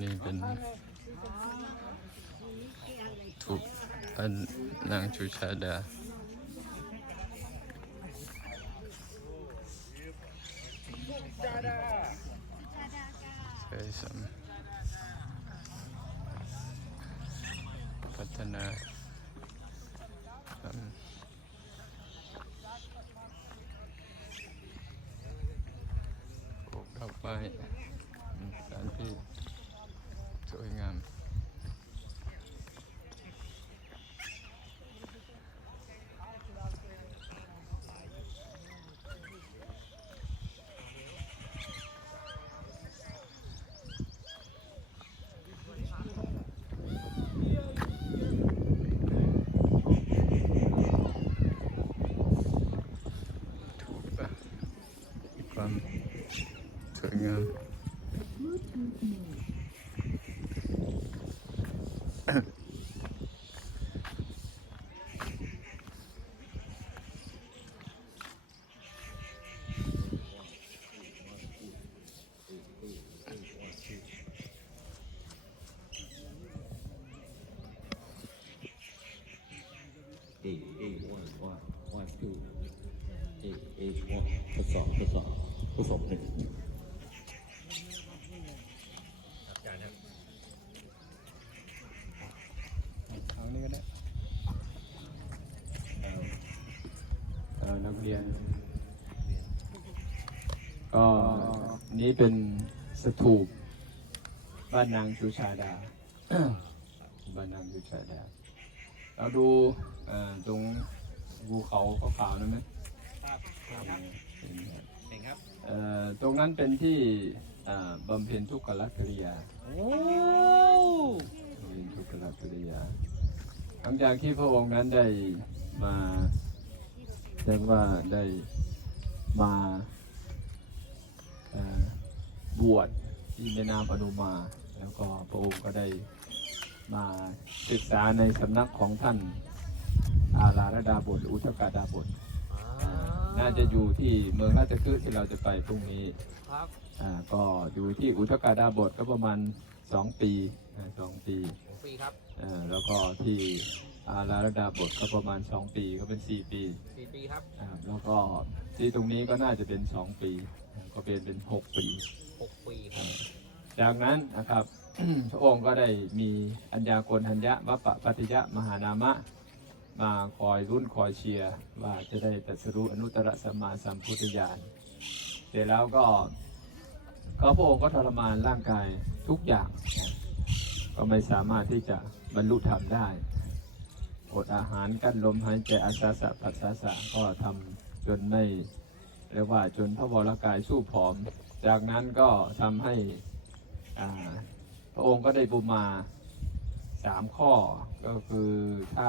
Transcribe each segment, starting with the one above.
นี่เป็นถูกอันนางชูชาดาเคยสมพัฒนาทำปลูกดอกไม้สถานที่สวยงาม ถูกปะมีความ สวยงาม eight eight one one one two eight eight one ทดสอบทดสอบทดสอบหนึ่ง เอานี่ก็ได้เอาเอานั กเรียนก็นี้เป็นสถูปบ้านนางชูชาดา บ้านนางชูชาดา เราดูเอ่อตรงภูเขาขาวๆนั่นไหมเห็นไหมเห็นครับเอ่อตรงนั้นเป็นที่อ่าบำเพ็ญทุกขลักกิริยาโอ้บำเพ็ญทุกขลักกิริยา หลังจากที่พระองค์นั้นได้มา เรียกว่าได้มาเอ่อบวชที่แม่น้ำอนุมา แล้วก็พระองค์ก็ได้มาศึกษาในสำนักของท่านอาราธดาบทหรืออุทกาดาบทน่าจะอยู่ที่เมืองราชคฤห์ที่เราจะไปพรุ่งนี้ครับอ่าก็อยู่ที่อุทกาดาบทก็ประมาณ2ปีอ่าสองปีผมฟรีครับอ่าแล้วก็ที่ อาราธดาบทก็ประมาณ 2 ปีก็เป็น 4 ปีสี่ปีครับอ่าแล้วก็ที่ตรงนี้ก็น่าจะเป็น 2 ปีอ่าก็เป็นเป็น 6 ปี หกปีครับจากนั้นนะครับ พระองค์ก็ได้มีอัญญาโกณทัญญะวัปปะปัติยะมหานามะ มาคอยรุ่นคอยเชียร์ว่าจะได้ตรัสรู้อนุตตรสัมมาสัมพุทธญาณเสร็จแล้วก็ก็พระองค์ก็ทรมานร่างกายทุกอย่างนะก็ไม่สามารถที่จะบรรลุธรรมได้ อดอาหารกั้นลมหายใจอาสาสะปัสสาสะก็ทำจนไม่เรียกว่าจนพระวรากายสู้ผอม จากนั้นก็ทำให้พระองค์ก็ได้บุมาสามข้อก็คือถ้า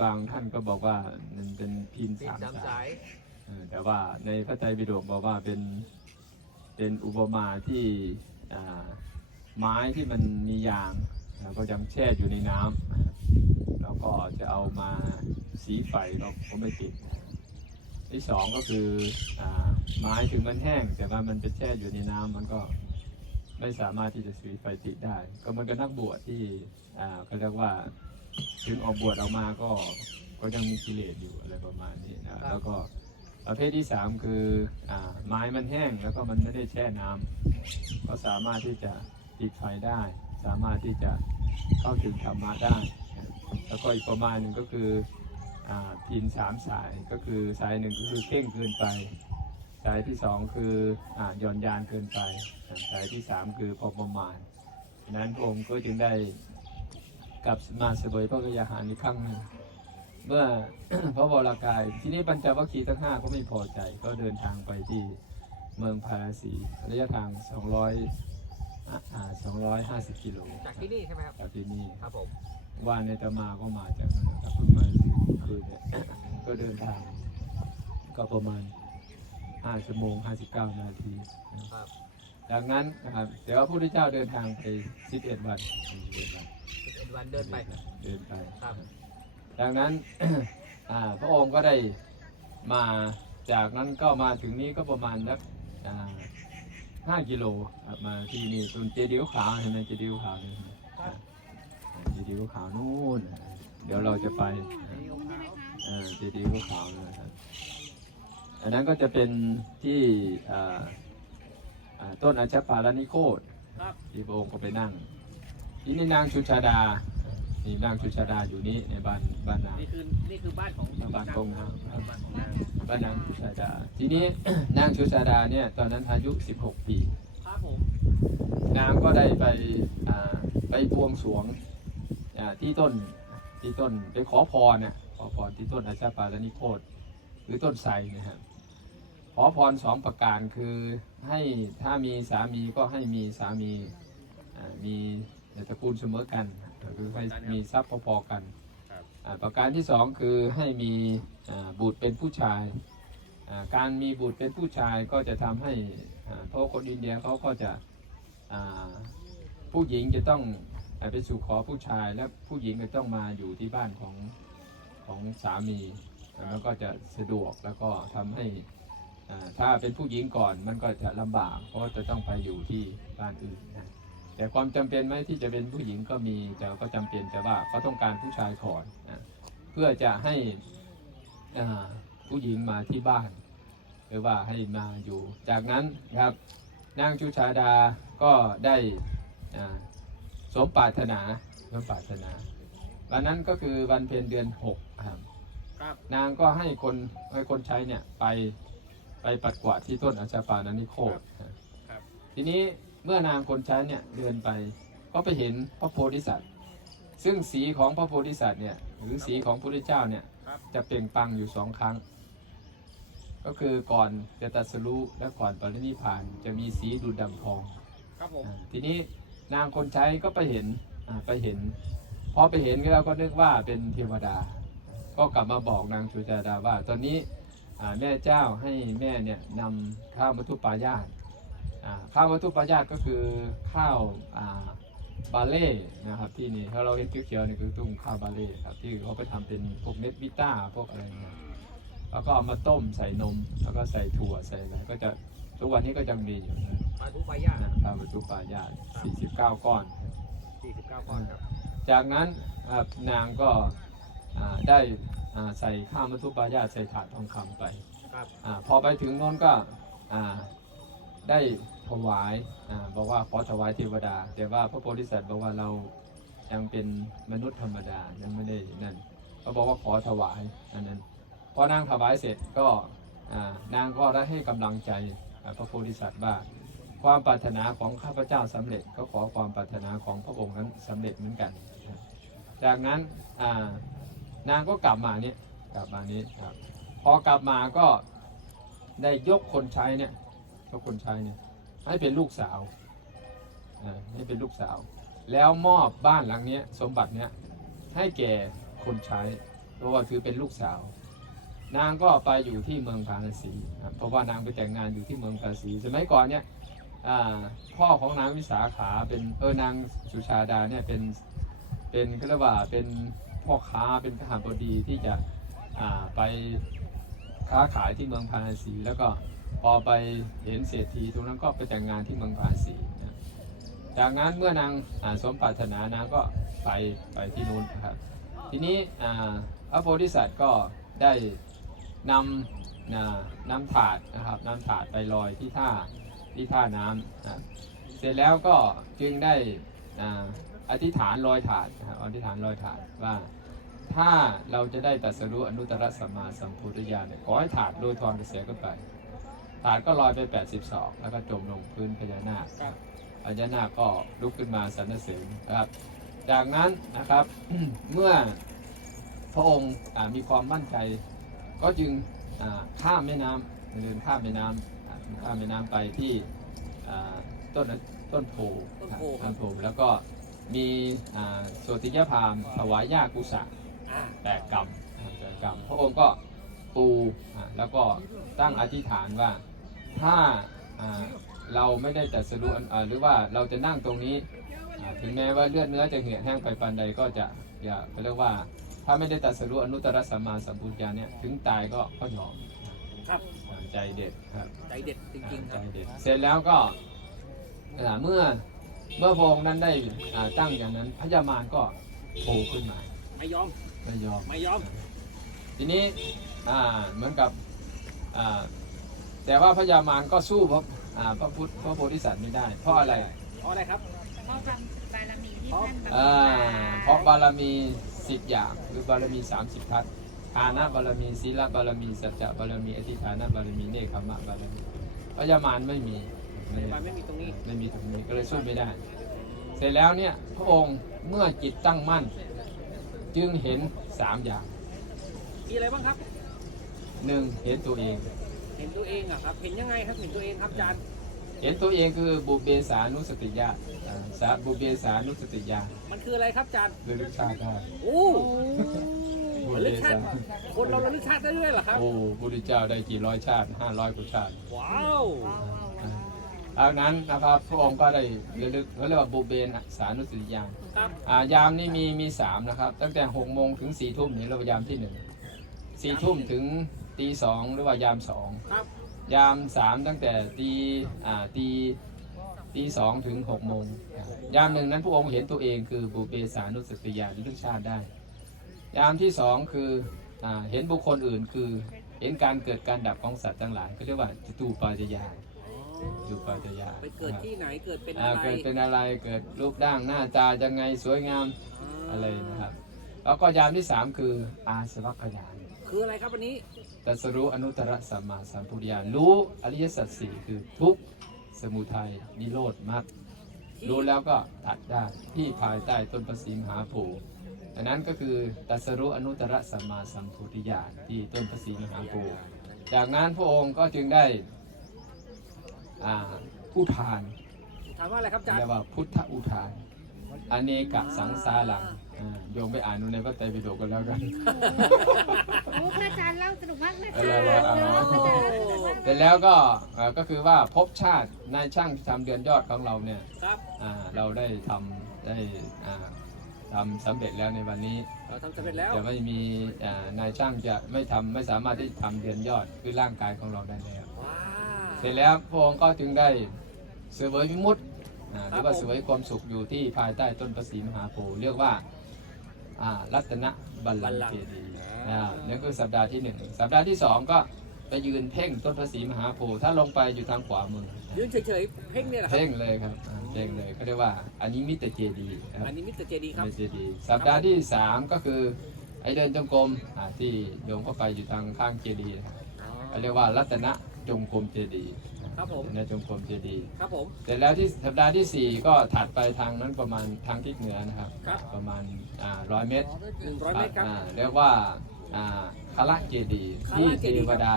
บางท่านก็บอกว่ามันเป็นพินสามสายแต่ว่าในพระไตรปิฎกบอกว่าเป็นเป็นอุปมาที่ไม้ที่มันมียางแล้วก็ยังแช่อยู่ในน้ำ แล้วก็จะเอามาสีไฟก็ก็ไม่ติดที่สองก็คืออาไม้ถึงมันแห้ง แต่ว่ามันเป็นแช่อยู่ในน้ำมันก็ไม่สามารถที่จะสีไฟติดได้ ก็เหมันก็นักบวชที่อ่าเขาเรียกว่าถึงออกบวชออกมาก็ก็ยังมีกิเลสอยู่อะไรประมาณนี้นะแล้วก็ประเภทที่สามคืออาไม้มันแห้งแล้วก็มันไม่ได้แช่น้ำก็สามารถที่จะติดไฟได้ สามารถที่จะเข้าถึงธรรมะได้นะ แล้วก็อีกประมาณหนึ่งก็คืออ่าพินสามสายก็คือสายหนึ่งก็คือเข่งเกินไป สายที่สองคืออ่าหย่อนยานเกินไปอ่าสายที่สามคือพอประมาณฉะนั้นพระองค์ก็จึงได้กลับมาเสวยพระกยาหารอีกครั้งหนึ่งเมื่อพระวรากายที่นี้ปัญจวัคคีย์ทั้งห้าก็ไม่พอใจก็เดินทางไปที่เมืองพาราสีระยะทาง 200อ่า250 กิโลจากที่นี่ใช่ไหมครับจากที่นี่ครับผม ว่าในตมาก็มาจากนั้นนะครับเพิ่งมาถึงคืนเนี่ยก็เดินทางก็ประมาณ5ชั่วโมง 59 นาทีนะครับจากนั้นนะครับแต่ว่าพระพุทธเจ้าเดินทางไป 11 วัน11วันเดวันเดินไปเดินไปครับจากนั้นพระองค์ก็ได้มาจากนั้นก็มาถึงนี้ก็ประมาณสักอ่าห้ากิโลมาที่นี่ตรงเจดีย์ขาวเห็นไหมเจดีย์ขาวนี่ เจดีย์ขาวนู่นเดี๋ยวเราจะไปเอ่อเจดีย์ขาวนะครับอันนั้นก็จะเป็นที่อ่าอ่าต้นอาชปาลนิโคตครับที่พระองค์ก็ไปนั่งที่นี่นางชุชาดานี่นางชุชาดาอยู่นี่ในบ้านบ้านนางนี่คือนี่คือบ้านของบ้านของนางครับบ้านของนางบ้านนางชุชาดา ทีนี้นางชุชาดาเนี่ยตอนนั้นอายุ 16 ปีครับผมนางก็ได้ไปอ่าไปบวงสรวงอ่า ที่ต้นที่ต้นไปขอพรน่ะขอพรที่ต้นอาชาปาลนิโคตหรือต้นไทรนะครับขอพรสองประการคือให้ถ้ามีสามีก็ให้มีสามีมีตระกูลเสมอกันคือให้มีทรัพย์พอๆกันอ่าประการที่สองคือให้มีบุตรเป็นผู้ชาย การมีบุตรเป็นผู้ชายก็จะทำให้เพราะคนอินเดียเขาก็จะผู้หญิงจะต้อง อ่ไปสู่ขอผู้ชายและผู้หญิงก็ต้องมาอยู่ที่บ้านของของสามีแล้วก็จะสะดวกแล้วก็ทำให้ถ้าเป็นผู้หญิงก่อนมันก็จะลำบาก เพราะจะต้องไปอยู่ที่บ้านอื่นนะแต่ความจำเป็นไหมที่จะเป็นผู้หญิงก็มีแต่ก็จำเป็นแต่ว่าเขาต้องการผู้ชายก่อนนะเพื่อจะให้ผู้หญิงมาที่บ้าน หรือว่าให้มาอยู่ จากนั้นครับนางชุชาดาก็ได้อ่า สมปรารถนาสมปรารถนา วันนั้นก็คือวันเพ็ญเดือนหกครับครับนางก็ให้คนให้คนใช้เนี่ยไปไปปัดกวาดที่ต้นอัญชาปานานิโคตครับทีนี้เมื่อนางคนใช้เนี่ยเดินไปก็ไปเห็นพระโพธิสัตว์ ซึ่งสีของพระโพธิสัตว์เนี่ยหรือสีของพระพุทธเจ้าเนี่ยครับจะเปล่งปลังอยู่สองครั้ง ก็คือก่อนจะตรัสรู้และก่อนปรินิพพานจะมีสีดูดดำทองครับผมอ่าทีนี้ นางคนใช้ก็ไปเห็นไปเห็นพอไปเห็นก็เราก็นึกว่าเป็นเทวดา ก็กลับมาบอกนางชุจาดาว่า ตอนนี้แม่เจ้าให้แม่เนี่ยนำข้าวมัทุปายาตข้าวมัทุปายาตก็คือข้าวอ่าบาเล่นะครับที่นี่ถ้าเราเห็นเขียวๆนี่คือตุ้งข้าวบาเล่ครับที่เขาไปทำเป็นพวกเม็ดวิต้าพวกอะไรเงี้ยแล้วก็เอามาต้มใส่นม แล้วก็ใส่ถั่วใส่อะไรก็จะ ทุกวันนี้ก็ยังมีอยู่นะปลาทุปายาข้าวมัทุปายาต49 ก้อน 49 ก้อนครับ จากนั้นครับนางก็อ่าได้อ่าใส่ข้าวมัทุปายาตใส่ถาดทองคำไปครับอาพอไปถึงโน้นก็อ่าได้ถวายอาบอกว่าขอถวายเทวดา แต่ว่าพระโพธิสัตว์บอกว่าเรายังเป็นมนุษย์ธรรมดายังไม่ได้นั่นก็บอกว่าขอถวายอันนั้นพอนางถวายเสร็จก็อ่านางก็ได้ให้กำลังใจอ่า พระโพธิสัตว์ว่าความปรารถนาของข้าพเจ้าสำเร็จก็ขอความปรารถนาของพระองค์นั้นสำเร็จเหมือนกัน จากนั้นนางก็กลับมาเนี่ยกลับมานี้ครับพอกลับมาก็ได้ยกคนใช้เนี่ยยกคนใช้เนี่ยให้เป็นลูกสาวให้เป็นลูกสาว แล้วมอบบ้านหลังเนี้ยสมบัติเนี้ยให้แก่คนใช้เพราะว่าถือเป็นลูกสาว นางก็ไปอยู่ที่เมืองพาราสีเพราะว่านางไปแต่งงานอยู่ที่เมืองพาราสีสมัยก่อนเนี่ยพ่อของนางวิสาขาเป็นเออนางสุชาดาเนี่ยเป็นเป็นก็เรียกว่าเป็นพ่อค้าเป็นขหารบดีที่จะไปค้าขายที่เมืองพาราสี แล้วก็พอไปเห็นเศรษฐีตรงนั้นก็ไปแต่งงานที่เมืองพาราสีนะจากนั้นเมื่อนางาสมปรารถนานางก็ไปไปที่นู้นครับทีนี้อ่าพระโพธิสัตว์ก็ได้ นำนะนำถาดนะครับน้ำถาดไปลอยที่ท่าที่ท่าน้ำนะเสร็จแล้วก็จึงได้อ่าอธิษฐานลอยถาดนะครับอธิษฐานลอยถาดว่าถ้าเราจะได้ตรัสรู้อนุตตรสัมมาสัมพุทธญาณขอให้ถาดโดยทอนกระแสขึ้นไป ถาดก็ลอยไป 82 แล้วก็จมลงพื้นพญานาคพญานาคก็ลุกขึ้นมาสรรเสริญนะครับ จากนั้นนะครับเมื่อพระองค์มีความมั่นใจ ก็จึงอ่าข้ามแม่น้ำเดินข้ามแม่น้ำอ่าข้ามแม่น้ำไปที่อ่าต้นต้นโพต้นโพครัต้บนโพแล้วก็มีอ่าโสติยพราหมณ์ถวายยากุสะอ่าแปดกรรมอ่าแปดกรรมพระองค์ก็ปูอ่าแล้วก็ตั้งอธิษฐานว่าถ้าอ่าเราไม่ได้ตรัสรู้อันอ่าหรือว่าเราจะนั่งตรงนี้อ่าถึงแม้ว่าเลือดเนื้อจะเหี่ยวแห้งไปปานใดก็จะอย่าเขาเรียกว่า ถ้าไม่ได้ตรัสรู้อนุตตรสัมมาสัมพุทธญาณเนี่ยถึงตายก็ก็ยอมครับอ่าใจเด็ดครับใจเด็ดจริงๆคใจรับ เด็ดเสร็จแล้วก็อ่าเมื่อเมื่อพระองค์นั้นได้อ่าตั้งอย่างนั้น พญามารก็โผล่ขึ้นมาไม่ยอม ไม่ยอม ไม่ยอม ทีนี้อ่าเหมือนกับอ่าแต่ว่าพญามารก็สู้พระอ่าพระพุทธพระโพธิสัตว์ไม่ได้ เพราะอะไรเพราะอะไรครับ เพราะความบารมีที่ท่านบำเพ็ญอ่ามาเพราะบารมี สิบอย่างหรือบารมี30ทัศทานะบารมีศีลบารมีสัจจะบารมีอธิฐานบารมีเนคขมะบารมีพญามารไม่มีไม่มันไม่มีตรงนี้ไม่มีตรงนี้ก็เลยสู้ไม่ได้ เสร็จแล้วเนี่ยพระองค์เมื่อจิตตั้งมั่น จึงเห็นสามอย่างมีอะไรบ้างครับหนึ่งเห็นตัวเอง เห็นตัวเองอะครับ เห็นยังไงครับเห็นตัวเองครับอาจารย์ เห็นตัวเองคือบุพเบสานุสติญาณอ่า สาบุพเบสานุสติญาณมันคืออะไรครับอาจารย์ระลึกชาติได้โอ้บุพระเบลึกชาสาติคนเราระลึกชาติได้ด้วยเหรอครับ โอ้พุทธเจ้าได้กี่ร้อยชาติห้าร้อยกว่าชาติ ว้าวว้าวว้าวว้าวดังนั้นนะครับพระองค์ก็ได้ระลึกเขาเรียกว่าบุพเบสานุสติญาณครับอ่ายามนี่มีมีสามนะครับ ตั้งแต่หกโมงถึงสี่ทุ่มนี่เรายามที่หนึ่งสี่ทุ่มถึงตีสองหรือว่ายามสองครับยามสามตั้งแต่ตีอ่าตี ตีสองถึงหกโมงยามหนึ่งนั้นพระองค์เห็นตัวเองคือบุพเพสานุสติญาณที่ทุกชาติได้ ยามที่สองคืออาเห็นบุคคลอื่นคือเห็นการเกิดการดับของสัตว์ทั้งหลายก็เรียกว่าจตูปาจยานจตูปาจยานไปเกิดที่ไหนเกิดเป็นอ่าอะไรเกิดเป็นอะไรเกิดรูปร่างหน้าตายังไงสวยงามอะไรนะครับแล้วก็ยามที่สามคืออาสวัคยานคืออะไรครับอันนี้ตรัสรู้อนุตตรสัมมาสัมพุทธญาณรู้อริยสัจสี่คือทุกข์ สมุทัยนิโรธมรรครู้แล้วก็ตัดได้ที่ภายใต้ต้นประสีมหาโพธิ์ดังนั้นก็คือตรัสรู้อนุตตรสัมมาสัมพุทธญาณที่ต้นประสีมหาโพธิ์จากนั้นพระองค์ก็จึงได้อ่าผู้ทานถามว่าอะไรครับอาจารเรียย์กว่าพุทธอุทาน อเนกสังสารัง อ่าโยมไปอ่านดูในพระไตรปิฎกกันแล้วกัน โอ้พระอาจารย์เล่าสนุกมากเลยเอค่ะอเออเออเนอะพระอาจารย์เล่าสนุกมากเสร็จแล้วก็เอ่อก็คือว่าภพชาตินายช่างที่ทำเดือนยอดของเราเนี่ยครับอ่าเราได้ทำได้อ่าทำสำเร็จแล้วในวันนี้ เราทำสำเร็จแล้วจะไม่มีอ่านายช่างจะไม่ทำไม่สามารถที่จะทำเดือนยอดคือร่างกายของเราได้แล้ว ว้า เสร็จแล้วพระองค์ก็จึงได้เสวยวิมุตติอ่าหรือว่าผม เสวยความสุขอยู่ที่ภายใต้ต้นประสีมหาโพธิ์เรียกว่าอ่า รัตนบัลลังก์เจดีย์อ่านี่คือสัปดาห์ที่หนึ่งสัปดาห์ที่สองก็ไปยืนเพ่งต้นประสีมหาโพธิ์ถ้าลงไปอยู่ทางขวามือยืนเฉยๆเพ่งเนี่ยเหรอครับเพ่งเลยครับอ่าเพ่งเลยก็เรียกว่าอันนี้มิตรเจดีย์ครับอันนี้มิสเตอร์เจดีครับมิตรเจดีย์สัปดาห์ที่สามก็คือไอเดินจงกรมอ่าที่โยมเข้าไปอยู่ทางข้างเจดีย์นะครับเขาเรียกว่ารัตนจงกรมเจดีย์ ครับผมรัตนจงกรมเจดีย์ครับผมเสร็จแล้วที่สัปดาห์ที่ 4 ก็ถัดไปทางนั้นประมาณทางทิศเหนือนะครับ ครับประมาณร้อยเมตรหนึ่งร้อยเมตรครับ อ่าเรียกว่าอ่าคาระเจดีย์คาที่ระเทเจดีย์วดา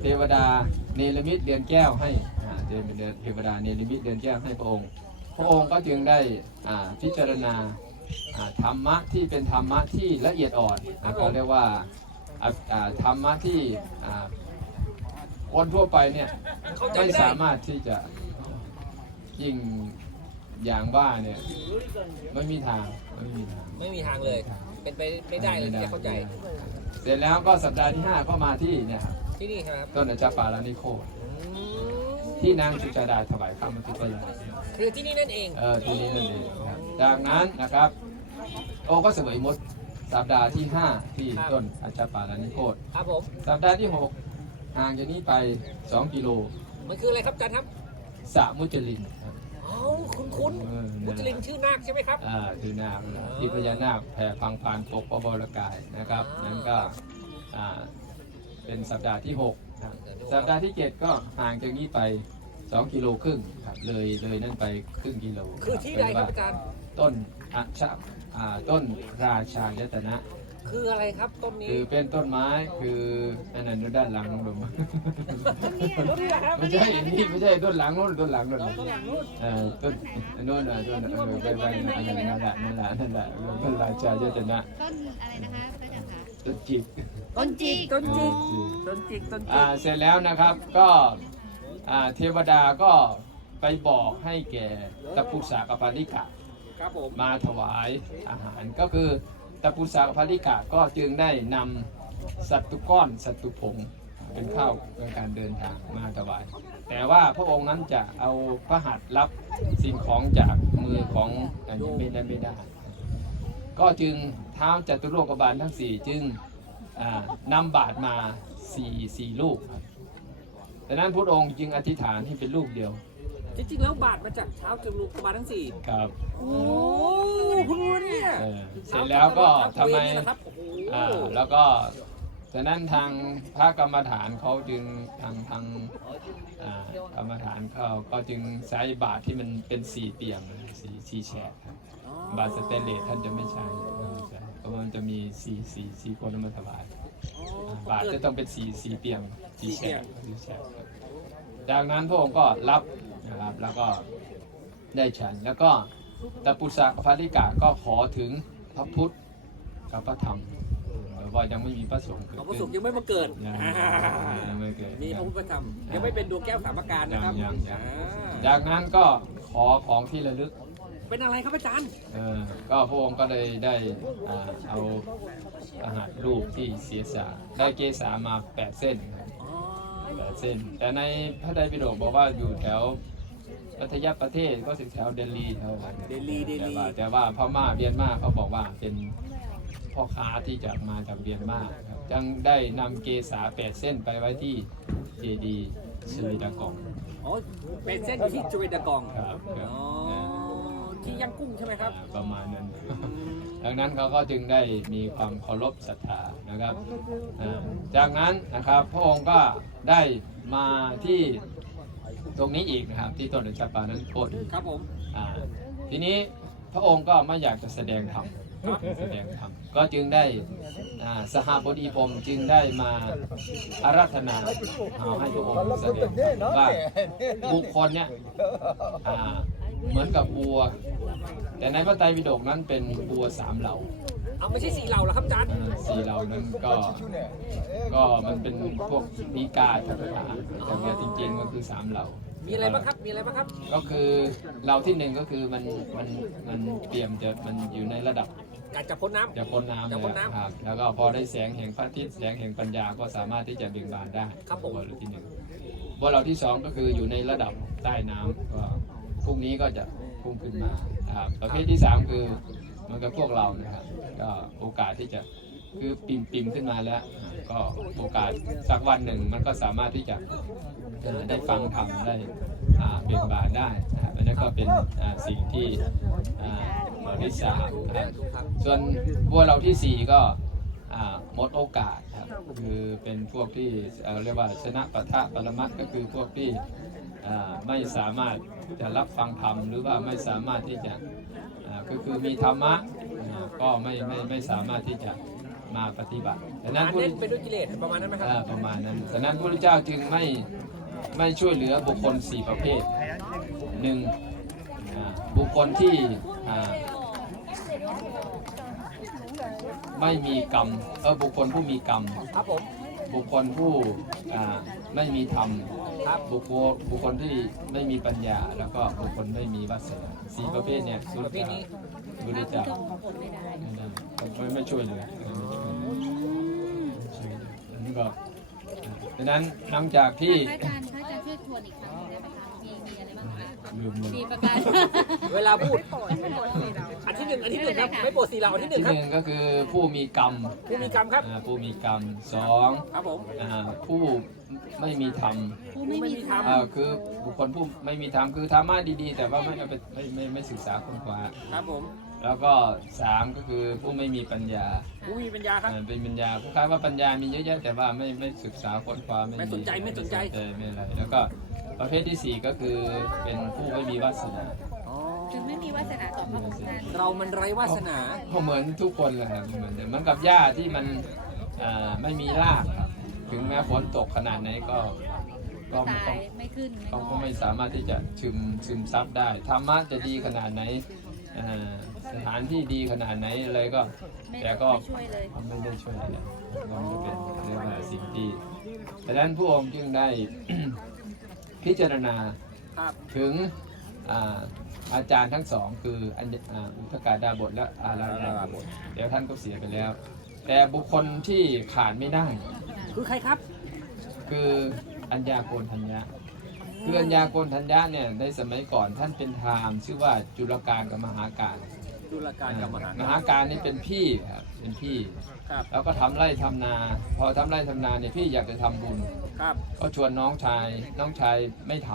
เทวดาเนรมิตเดือนแก้วให้อ่าเทวดาเทวดาเนรมิตเดือนแก้วให้พระองค์ พระองค์ก็จึงได้อ่าพิจารณาอ่าธรรมะที่เป็นธรรมะที่ละเอียดอ่อนอ่าก็เรียกว่าอ่าอ่าธรรมะที่อ่า คนทั่วไปเนี่ยเข้าใจไม่ไม่ได้สามารถที่จะยิ่งอย่างว่าเนี่ยไม่มีทางไม่มีทางไม่มีทางเลย เป็นไปไม่ได้เลยที่จะเข้าใจ เสร็จแล้วก็สัปดาห์ที่5ก็มาที่เนี่ยครับที่นี่ใช่ไหมครับต้นอาจารย์ปาลานิโคตอืมที่นางสุจาดาถวายข้ามทุกยาคือที่นี่นั่นเองเออที่นี้นั่นเองครับจากนั้นนะครับ โอก็เสวยมดสัปดาห์ที่ 5 ที่ต้นอาจารย์ปาลานิโคตครับผมสัปดาห์ที่ 6 ห่างจากนี้ไป 2 กิโลมันคืออะไรครับอาจารย์ครับสะมุจลินครับ อ๋อคุณคุณเออ มุจลินชื่อนาคใช่ไหมครับ อ่าคือนาคนะที่พญานาคแผ่พังพานปกพระบรกายนะครับ อ่านั่ นั้นก็อ่าเป็นสัปดาห์ที่6ครับสัปดาห์ที่ 7 ก็ห่างจากนี้ไป 2 กิโลครึ่งครับเลยเลยนั่นไปครึ่งกิโลคือที่ใดครับอาจารย์ ต้นอัชะอ่าต้นราชายตนะ คืออะไรครับต้นนี้คือเป็นต้นไม้คืออันนั้นด้านหลังน้องดมต้นนี้เหรอครับไม่ใช่นี่ไม่ใช่ต้นหลังโน้นต้นหลังโน้นต้นหลังนู้นเอ่อต้นโน่นน่ะต้นเออไปไปนั่นนั่นแหละนั่นแหละนั่นแหละต้นราชายตนะต้นอะไรนะคะพระอาจารย์คะต้นจิกต้นจิกต้นจิกอืมต้นจิกต้นจิอ่ากเสร็จแล้วนะครับก็อ่าเทวดาก็ไปบอกให้แก่ตะปุสากปาริกะครับผมมาถวายอาหารก็คือ ตะปุสากปาริกะก็จึงได้นำสัตตุก้อนสัตตุผงเป็นข้าวในการเดินทางมาถวาย แต่ว่าพระองค์นั้นจะเอาพระหัตถ์รับสิ่งของจากมือของอันไม่ได้ไม่ได้ ก็จึงเท้าจตุโลกบาลทั้งสี่จึงอ่านำบาทมาสี่สี่ลูกดังนั้นพระองค์จึงอธิษฐานให้เป็นลูกเดียว จริงๆแล้วบาทมาจากเช้าจนลูกมาทั้งสี่ครับ โอ้เพิ่งรู้เนี่ยเออเสร็จแล้วก็ทำไม เวรนี่แหละครับโอ้โหอ่าแล้วก็ฉะนั้นทางพระกรรมฐานเขาจึงทางทางอ่ากรรมฐานเขาก็จึงใช้บาทที่มันเป็นสี่เปี่ยมสี่สี่แฉกครับบาทสเตนเลสท่านจะไม่ใช้ไม่ใช้เพราะว่ามันจะมีสี่สี่สี่คนเอามาถวายอ่าบาทจะต้องเป็นสี่สี่เปี่ยมสี่แฉกสี่แฉกครับจากนั้นพระองค์ก็รับ นะครับ แล้วก็ได้ฉัน แล้วก็ตปุสะกับพระลิกาก็ขอถึงพระพุทธกับพระธรรมแล้วก็ยังไม่มีพระสงฆ์เกิดของพระขึ้สุขนยังไม่มาเกิดยังอ่ายังไม่เกิดมีพระพุทธธรรมยังไม่เป็นดวงแก้วสามประการนะครับยังยังอ่าจากนั้นก็ขอของที่ระลึก เป็นอะไรครับอาจารย์เออก็พระองค์ก็เลยได้อ่าเอาอาหารรูปที่เสียสละได้เกษามาแปดเส้นครั บอ๋อแปดเส้น แต่ในพระไตรปิฎกบอกว่าอยู่แถวรัฐยประเทศก็ถึงแถวเดลีแถวนั้นเดลีเดแต่ลีว่าแต่ว่าพม่าเมียนมาเขาบอกว่าเป็นพ่อค้าที่จะมาจากเมียนมาครับจึงได้นำเกษาแปดเส้นไปไว้ที่เจดีย์สวีดากองอ๋อเป็นเส้นอยู่ที่จเวดากองครับครับอ๋อ ที่ย่างกุ้งใช่ไหมครับ ประมาณนั้น ดังนั้นเขาก็จึงได้มีความเคารพศรัทธานะครับอ่าจากนั้นนะครับพระองค์ก็ได้มาที่ตรงนี้อีกนะครับที่ต้นเดชปานั้นโคตรครับผม อ่าทีนี้พระองค์ก็ไม่อยากจะแสดงธรรมแสดงธรรมก็จึงได้อ่าสหบดีพรหมจึงได้มาอารัธนาเอาให้พระองค์แสดงธรรมว่าบุคคลเนี่ยอ่า เหมือนกับบัว แต่ในพระไตรปิฎกนั้นเป็นบัวสามเหล่าเอาไม่ใช่สีเหล่าแล้วครับอาจารย์อ่าสี่เหล่านั้นก็ก็มันเป็นพวกนิกายทัตถาแต่ว่าจริงๆก็คือสามเหล่ามีอะไรบ้างครับ มีอะไรบ้างครับ ก็คือเราที่หนึ่งก็คือมันมันมันเตรียมจะมันอยู่ในระดับการจับพ้นน้ำจะพ้นน้ำจะเลยพ้นน้ำครับ แล้วก็พอได้แสงแห่งพระอาทิตย์แสงแห่งปัญญาก็สามารถที่จะเบี่ยงบานได้ ครับผมบัวเราที่หนึ่งบัวเราที่สองก็คืออยู่ในระดับใต้น้ำก็ พรุ่งนี้ก็จะพุ่งขึ้นมาครับประเภทที่สามคือเหมันกับพวกเรานะครับก็โอกาสที่จะคือปิ่มปิมขึ้นมาแล้ว ก็โอกาสสักวันหนึ่งมันก็สามารถที่จะเอ่อได้ฟังธรรมได้อ่าเบิกบานได้นะครับอันนั้นก็เป็นอ่าสิ่งที่อ่าเราได้ทราบนะครับส่วนบัวเราที่สี่ก็อ่าหมดโอกาสครับคือเป็นพวกที่เอ่อเรียกว่าชนะปะทะปรมัตถ์ก็คือพวกที่อ่า ไม่สามารถจะรับฟังธรรมหรือว่าไม่สามารถที่จะอ่าก็คือมีธรรมะอ่าก็ไม่ไม่ไม่สามารถที่จะมาปฏิบัติดังนั้นอันผู้เน้นไปด้วยกิเลสประมาณนั้นไหมครับอ่าประมาณนั้นฉะนั้นพระพุทธเจ้าจึงไม่ไม่ช่วยเหลือบุคคลสี่ประเภทหนึ่งอ่าบุคคลที่อ่าไม่มีกรรมเออบุคคลผู้มีกรรมครับผม บุคคลผู้ไม่มีธรรมบุคคลบุคคลที่ไม่มีปัญญา แล้วก็บุคคลไม่มีวาสนาสี่ประเภทเนี่ยสี่ประเภทนี้พระพุทธเจ้าไม่ไม่ไม่ช่วยเหลือไม่ช่วยอันนี้ก็ดังนั้นหลังจากที่อาจารย์พระอาจารย์ช่วยทวนอีกครั้งได้ไหมคะมีมีอะไรบ้างคะลืมเลยมีประการ เวลาพูดอันที่หนึ่งอันที่หนึ่งครับไม่โปรดสีเหล่าอันที่หนึ่ที่งคหรับนึ่งก็คือผู้มีกรรมผู้มีกรรมครับ อ่าผู้มีกรรมสองครับผมอ่าผู้ไม่มีธรรมผู้ไม่มีธรรม อ่าคือบุคคลผู้ไม่มีธรรมคือธรรมะดีๆ แต่ว่าไม่เอาไปไม่ไม่ไม่ศึกษาค้นคว้าครับผมแล้วก็สามก็คือผู้ไม่มีปัญญาผู้มีปัญญาครับ อ่าเป็นปัญญาผู้ค้ายว่าปัญญามีเยอะแยะแต่ว่าไม่ไม่ศึกษาค้นคว้าไม่สนใจไม่สนใจ ไม่อะไรแล้วก็ประเภทที่สี่ก็คือเป็นผู้ไม่มีวาสนา ถึงไม่มีวาสนาต่อพระองค์ท่านเรามันไร้วาสนา ก็เหมือนทุกคนแหละครับเหมือนเหมือนกับหญ้าที่มันอ่าไม่มีรากครับถึงแม้ฝนตกขนาดไหนก็ก็ตาก็ ยไม่ขึ้นไม่เขางก็อกไม่สามารถที่จะซึมซึมซับได้ธรรมะจะดีขนาดไหนอ่าสถานที่ดีขนาดไหนอะไรก็ ไม่แต่ก็ไม่ช่วยเลยไม่ได้ช่วยอะไรก็ไม่เป็นเรื่องอะไรสิ่งที่ดังนั้นพระองค์จึงได้ พิจารณาครับ ถึงอ่า อาจารย์ทั้งสองคืออัญอ่าอุทกาดาบทและอาราดาบทเดี๋ยวท่านก็เสียไปแล้ว แต่บุคคลที่ขาดไม่ได้ คือใครครับ คืออัญญาโกณทัญญะคืออัญญาโกณทัญญะเนี่ยในสมัยก่อนท่านเป็นพราหมณ์ชื่อว่าจุลการกับมหาการดูแลการกับมหามหาการนี่เป็นพี่ครับเป็นพี่ ครับ แล้วก็ทำไร่ทำนา พอทำไร่ทำนาเนี่ยพี่อยากจะทำบุญ ครับ ก็ชวนน้องชายน้องชายไม่ท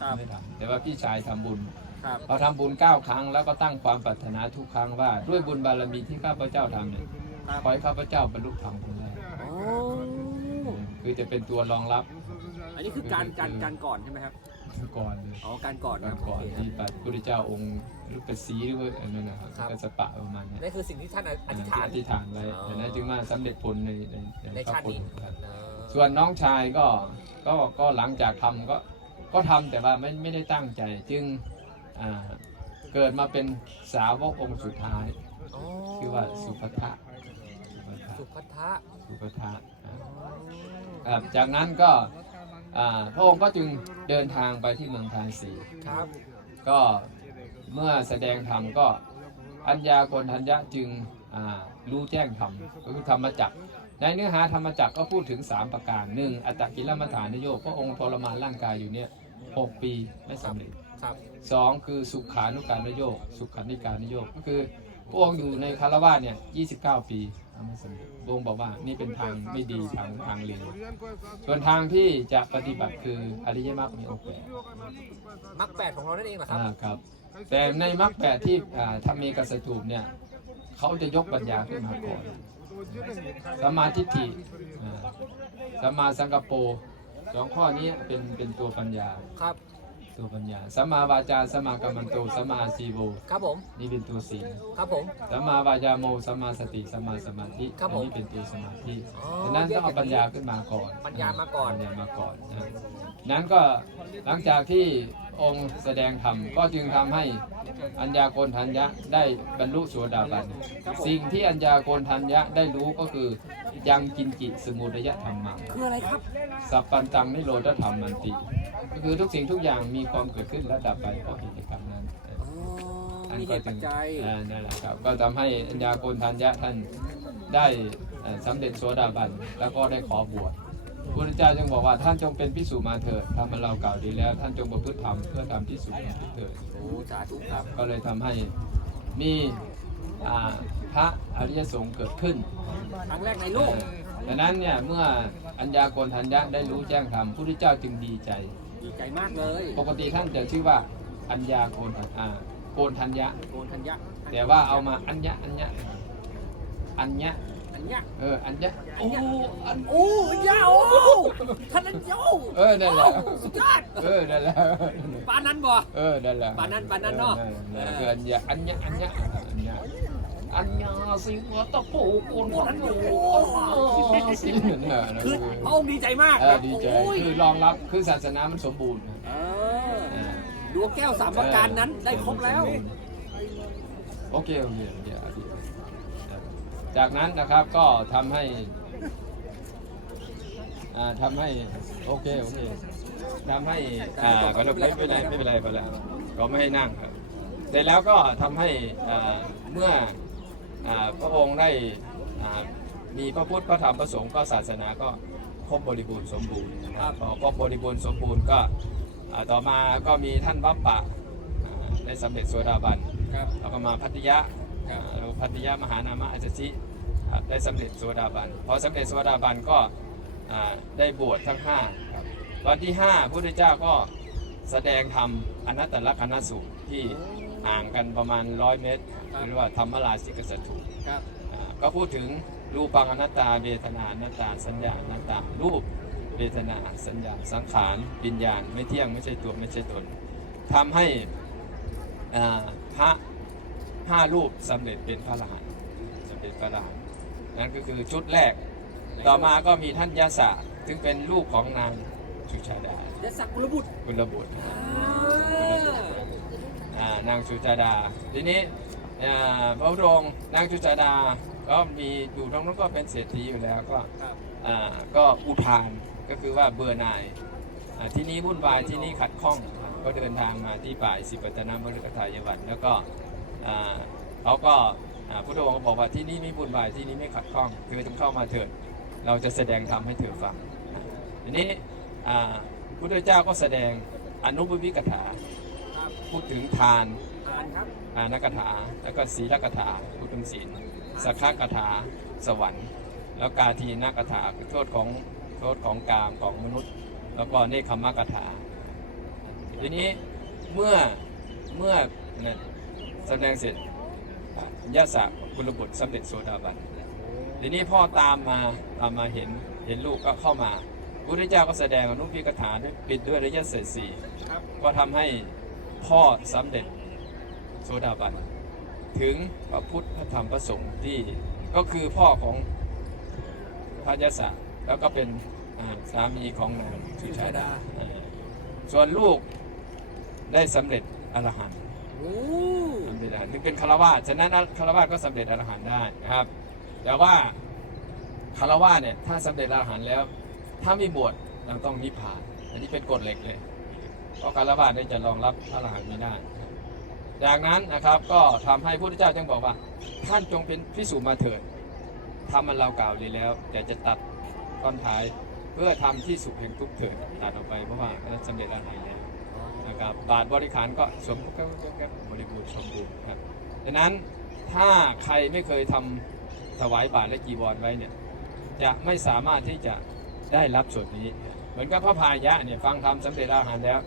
ครับำไม่ทำแต่ว่าพี่ชายทำบุญ ครับพอทำบุญเก้าครั้งแล้วก็ตั้งความปรารถนาทุกครั้งว่า ด้วยบุญบารมีที่ข้าพเจ้าทำเนี่ยครับ ขอให้ข้าพเจ้าบรรลุธรรมคนแรกโอ้คือจะเป็นตัวรองรับอันนี้คือการการการก่อนใช่ไหมครับก่อนเลยอ๋อการก่อนก่อนนะก่อนโเคที่พระพุทธเจ้าองค์รูปสีหรือว่าอันนั้นนะครับครับกสปะประมาณเนี้ยนั่นคือสิ่งที่ท่านอธิษฐาน อธิษฐานไว้อ๋อ แต่นั้นจึงมาสำเร็จผลในในในพระชาติคุณนี้ครับ เออส่วนน้องชายก็ก็ก็หลังจากทำก็ก็ทำแต่ว่าไม่ไม่ได้ตั้งใจ จึง อ่าเกิดมาเป็นสาวกองค์สุดท้ายอ๋อชื่อว่าสุภัทะสุภัทะสุภัททะสุภัทะอ่าครับจากนั้นก็อ่าพระองค์ก็จึงเดินทางไปที่เมืองพาสี ครับ ก็เมื่อแสดงธรรมก็อัญญาโกณทัญญะจึงอ่ารู้แจ้งธรรมก็คือธรรมจักรในเนื้อหาธรรมจักรก็พูดถึง 3 ประการหนึ่งอัตตกิลมัฏฐานโยกพระองค์ทรมานร่างกายอยู่เนี่ยหกปีไม่สำเร็จ ครับสองคือสุขานุการนโยกสุขันิการนโยกก็คือพระองค์อยู่ในคารวะเนี่ย29 ปีทำไม่สำเร็จพระองค์บอกว่านี่เป็นทางไม่ดีทางทางเลวส่วนทางที่จะปฏิบัติคืออริยมรรคมีองค์แปดมรรคแปดของเรานั่นเองเหรอครับอ่าครับ แต่ในมรรคแปดที่อ่าทำเมกสถูปเนี่ยเขาจะยกปัญญาขึ้นมาก่อนสมมาทิฏฐิอ่าสมมาสังกปโปสองข้อนี้เป็นเป็นตัวปัญญาครับ ตัวปัญญาสมมาวาจาสมมากัมมันโตสมมาอาชีโวครับผม นี่เป็นตัวศีลครับผมสมมาวายาโมสมมาสติสมมาสมาธิครับผม อันนี้เป็นตัวสมาธิอ๋อฉะนั้นต้องเอาปัญญาขึ้นมาก่อนปัญญามาก่อน ปัญญามาก่อนนะ นั้นก็หลังจากที่องค์แสดงธรรมก็จึงทำให้อัญญาโกณทัญญะได้บรรลุโสดาบันครับผมสิ่งที่อัญญาโกณทัญญะได้รู้ก็คือยังกินจิสมุทยธรรมังคืออะไรครับสัพปันตังนิโรธธรรมมันติก็คือทุกสิ่งทุกอย่างมีความเกิดขึ้นและดับไปเพราะเหตุกรรมนั้นอ๋อมีเหตุปัจจัยอ่านั่นแหละครับก็ทำให้อัญญาโกณทัญญะท่านได้เอ่อสำเร็จโสดาบันแล้วก็ได้ขอบวช พระพุทธเจ้าจึงบอกว่าท่านจงเป็นพิสูจมาเถิดทำมันเรากล่าวดีแล้ว ท่านจงประพฤติธรรมเพื่อทำที่สุดของทุกเถิดโอ้สาธุครับ ก็เลยทำให้มีอ่าพระอริยสงฆ์เกิดขึ้นครั้งแรกในโลกดังนั้นเนี่ยเมื่ออัญญาโกณทัญญะได้รู้แจ้งธรรมพระพุทธเจ้าจึงดีใจดีใจมากเลย ปกติท่านจะชื่อว่าอัญญาโกณทัญอ่าโกณทัญญะโกนธัญญะแต่ว่าเอามาอัญญะอัญญะอัญญะ อันเนี้ยเออ อัญญะโอ้อันโอ้ยาโอ้ท่านนั้นโยเออนั่นแหละโอ้สุดยอดเออนั่นแหละปานนั้นบ่เออนั่นแหละปานนั้นปานนั้นเนาะออนั่นแหละคืออัญญะอัญญะอัญญะอัญญะอัญญาสิวะตะโพโกนทันโยสินั่นแหละคือพระองค์ดีใจมากเออดีใจโอ้ยคือรองรับคือศาสนามันสมบูรณ์เอออ่าดวงแก้วสามประการนั้นได้ครบแล้ว โอเคโอเคโอเคโอเค จากนั้นนะครับก็ทำให้อ่าทำให้โอเคโอเคทำให้อ่าก็ไม่เป็นไรไม่เป็นไรไม่เป็นไรก็ไม่ให้นั่งครับเสร็จแล้วก็ทำให้อ่าเมื่ออ่าพระองค์ได้อ่ามีพระพุทธพระธรรมพระสงฆ์ก็ศาสนาก็ครบบริบูรณ์สมบูรณ์นะครับพอครบบริบูรณ์สมบูรณ์ก็อ่าต่อมาก็มีท่านวัปปะอ่าได้สำเร็จโสดาบันครับแล้วก็มาพัทยะอ่า พัทยามหานามะอาจจิครับได้สำเร็จโสดาบันพอสำเร็จโสดาบันก็อ่าได้บวชทั้งห้าครับตอนที่ห้าพระพุทธเจ้าก็แสดงธรรมอนัตตลกนสูตรที่ห่างกันประมาณร้อยเมตรหรือว่าธรรมราชิกสถูปครับอ่าก็พูดถึงรูปังอนัตตาเวทนาอนัตตาสัญญาอนัตตารูปเวทนาสัญญาสังขารวิญญาณไม่เที่ยงไม่ใช่ตัวไม่ใช่ตนทำให้อ่าพระ ห้ารูปสำเร็จเป็นพระอรหันต์สำเร็จพระอรหันต์นั่นก็คือชุดแรก ต่อมาก็มีท่านยาสะซึ่งเป็นลูกของนางสุชาดาและสักกุลบุตรกุลบุตรอ่าอ่านางสุชาดา ทีนี้อ่าพระพุทธองค์นางสุชาดาก็มีอยู่ตรงนั้นก็เป็นเศรษฐีอยู่แล้วก็ครับอ่าก็อุทานก็คือว่าเบื่อหน่ายอ่าที่นี้วุ่นวายที่นี่ขัดข้องก็เดินทางมาที่ป่ายสิปัตนามฤคทายวันแล้วก็อ่า เขาก็อ่าพระองค์ก็บอกว่าที่นี่ไม่วุ่นวายที่นี่ไม่ขัดข้องเธอจงเข้ามาเถิดเราจะแสดงธรรมให้เธอฟังทีนี้อ่าพุทธเจ้าก็แสดงอนุบุวิกถาครับพูดถึงทานอ่านครับอานักถา แล้วก็ศีลกถาพูดถึงศีลสักขกถาสวรรค์ แล้วกาทีนักถาคือโทษของโทษของกามของมนุษย์ แล้วก็เนคขมกถาทีนี้เมื่อเมื่อเนี่ย แสดงเสร็จอะยะสะกุลบุตรสำเร็จโสดาบันทีนี้พ่อตามมาตามมาเห็นเห็นลูกก็เข้ามาพระพุทธเจ้าก็แสดงอนุพิกถาด้วยปิดด้วยระยะเศษสี่ครับก็ทำให้พ่อสำเร็จโสดาบัน ถึงพระพุทธพระธรรมพระสงฆ์ที่ก็คือพ่อของพระยศะแล้วก็เป็นอ่าสามีของนางสุชาดาอ่าส่วนลูกได้สำเร็จอรหันต์โอ้ สำเร็จอรหันต์เป็นคารวะฉะนั้นคารวะก็สำเร็จอรหันต์ได้นะครับ แต่ว่าคารวะเนี่ยถ้าสำเร็จอรหันต์แล้ว ถ้าไม่บวชเราต้องนิพพาน อันนี้เป็นกฎเหล็กเลยเพราะคารวะเนี่ยจะรองรับพระอรหันต์ไม่ได้จากนั้นนะครับก็ทำให้พระพุทธเจ้าจึงบอกว่า ท่านจงเป็นพิสูจมาเถิดทำมันเรากล่าวดีแล้วแต่จะตัดตอนท้ายเพื่อทำที่สุขแห่งทุกข์เถิดตัดออกไปเพราะว่าสำเร็จอรหันต์แล้ว นะครับบาทบริขารก็สมบูรณ์บริบูรณ์สมบูรณ์ครับดังนั้นถ้าใครไม่เคยทำถวายบาทและจีวรไว้เนี่ยจะไม่สามารถที่จะได้รับส่วนนี้ เหมือนกับพระพายะเนี่ยฟังธรรมสำเร็จอรหันต์แล้ว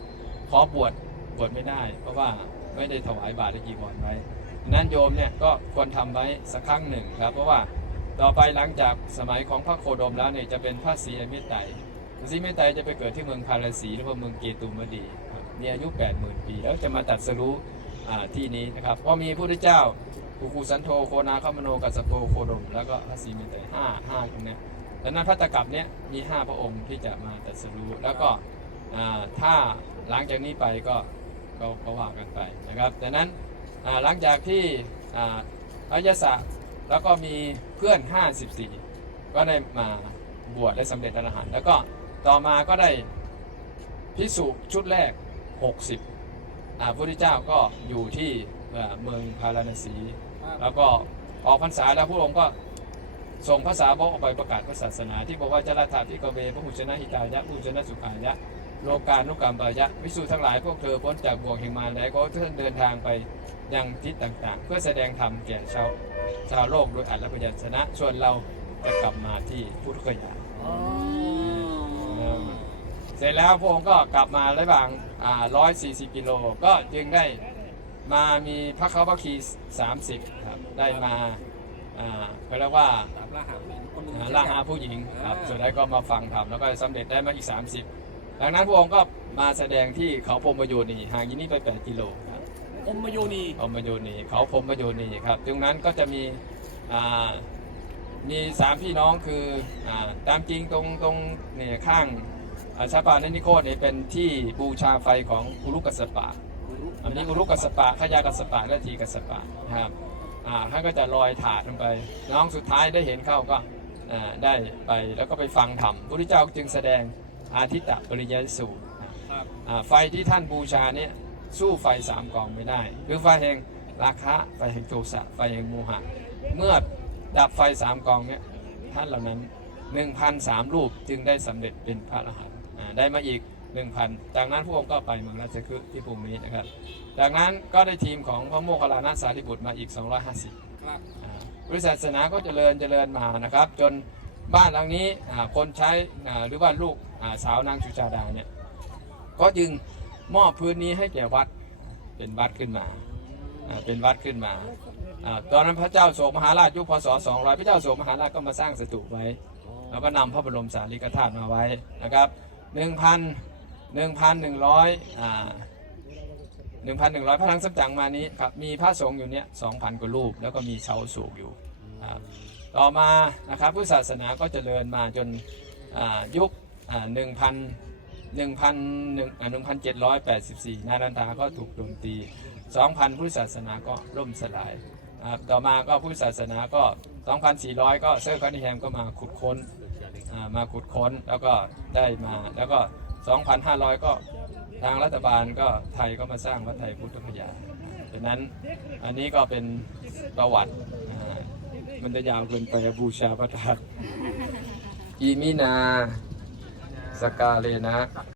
ขอบวชบวชไม่ได้ เพราะว่าไม่ได้ถวายบาตรและจีวรไว้ดังนั้นโยมเนี่ยก็ควรทำไว้สักครั้งหนึ่งครับ เพราะว่าต่อไปหลังจากสมัยของพระโคดมแล้วเนี่ยจะเป็นพระศรีอมิตรไตรศรีอมิตรไตรจะไปเกิดที่เมืองพาราสีหรือว่าเมืองเกตุมดี มีอายุ 80,000 ปี แล้วจะมาตัดสรู้ที่นี้นะครับเพราะมีพระพุทธเจ้ากุกุสันโธโคนาคามโนกัสโปโคดม แล้วก็พระศีมิตรไตรห้าห้าตรงนี้ดังนั้นพระตะกับเนี้ยมี 5 พระองค์ที่จะมาตรัสรู้แล้วก็อ่าถ้าหลังจากนี้ไปก็ก็ก็ว่ากันไปนะครับดังนั้นอ่าหลังจากที่อาพระยศะแล้วก็มีเพื่อน 54 ก็ได้มาบวชและสำเร็จอรหันต์แล้วก็ต่อมาก็ได้พิสุชุดแรก 60อ่าพระพุทธเจ้าก็อยู่ที่เอ่อเมืองพาราณสีครับแล้วก็ออกพรรษาแล้วพระองค์ก็ส่งภาษาวกออกไปประกาศพระศาสนา ที่บอกว่าจรถาพิกเวพระหุชนะหิตายะพระหุชนะสุขายะโลกานุกรรมปายะวิสูจน์ทั้งหลายพวกเธอพ้นจากบ่วงแห่งมารแล้วก็เพื่อเดินทางไปยังทิศต่างๆ เพื่อแสดงธรรมแก่ชาวชาวโลกโดยอัตและพยัญชนะส่วนเราจะกลับมาที่พุทธคยาอ๋อเส ร็จแล้วพระองค์ก็กลับมาระหว่างอ่า140กิโล ก็จึงได้มามีพระเขาพระคี30ครับ ได้มาอ่าเขาเรียกว่าตามล่าหาผู้หญิงคนหนึ่งอ่าล่าหาผู้หญิงครับสุดท้ายก็มาฟังธรรมแล้วก็สำเร็จได้มาอีก 30 ดังนั้นพระองค์ก็มาแสดงที่เขาพรหมโยนีห่างที่นี่ไป8กิโลครับอมมโยนีพรหมโยนีเขาพรหมโยนีครับตรงนั้นก็จะมีอ่ามีสามพี่น้องคืออาตามจริงตรงตรงเนี่ยข้างอ่า ชาปานนิโคเนี่ยเป็นที่บูชาไฟของอุรุกัสปะ อันนี้อุรุกัสปะขยากัสปะและทีกัสปะนะครับอ่าท่านก็จะลอยถาดลงไป น้องสุดท้ายได้เห็นเข้าก็ได้ไปแล้วก็ไปฟังธรรมพระพุทธเจ้าจึงแสดงอาทิตตปริยสูตรไฟที่ท่านบูชาเนี่ยสู้ไฟสามกองไม่ได้ คือไฟแห่งราคะไฟแห่งโทสะไฟแห่งโมหะ เมื่อดับไฟสามกองเนี่ยท่านเหล่านั้น 1,003 รูปจึงได้สำเร็จเป็นพระอรหันต์ ได้มาอีก 1,000 จากนั้นพระองค์ก็ไปเมืองราชคฤห์ที่ภูมินี้นะครับ จากนั้นก็ได้ทีมของพระโมคคัลลานะสารีบุตรมาอีก 250ครับอ่าบริษัทศาสนาก็เจริญเจริญมานะครับ จนบ้านหลังนี้อ่าคนใช้อ่าหรือว่าลูกอ่าสาวนางชุชาดาเนี่ยก็จึงมอบพื้นนี้ให้แก่วัดเป็นวัดขึ้นมาอ่าเป็นวัดขึ้นมาอ่าตอนนั้นพระเจ้าโศกมหาราชยุคพศ 200 พระเจ้าโศกมหาราชก็มาสร้างสถูปไว้ แล้วก็นำพระบรมสารีริกธาตุมาไว้นะครับ หนึ่งพันหนึ่งพันหนึ่งร้อยอ่าหนึ่งพันหนึ่งร้อยพระลังสัมจังมานี้ครับมีพระสงฆ์อยู่เนี้ยสองพันกว่ารูป แล้วก็มีเสาสูงอยู่ครับต่อมานะครับพุทธศาสนาก็เจริญมาจนยุคหนึ่งพันหนึ่งพันหนึ่งหนึ่งพันเจ็ดร้อยแปดสิบสี่นารันตาก็ถูกโจมตีสองพันพุทธศาสนาก็ล่มสลายครับต่อมาก็พุทธศาสนาก็สองพันสี่ร้อยก็เซอร์คอนิแฮมก็มาขุดค้น มาขุดค้นแล้วก็ได้มา แล้วก็ 2,500 ก็ทางรัฐบาลก็ไทยก็มาสร้างวัดไทยพุทธคยาดังนั้นอันนี้ก็เป็นประวัติมันจะยาวเกินไปบูชาพระธาตุอีมินาสกาเลนะ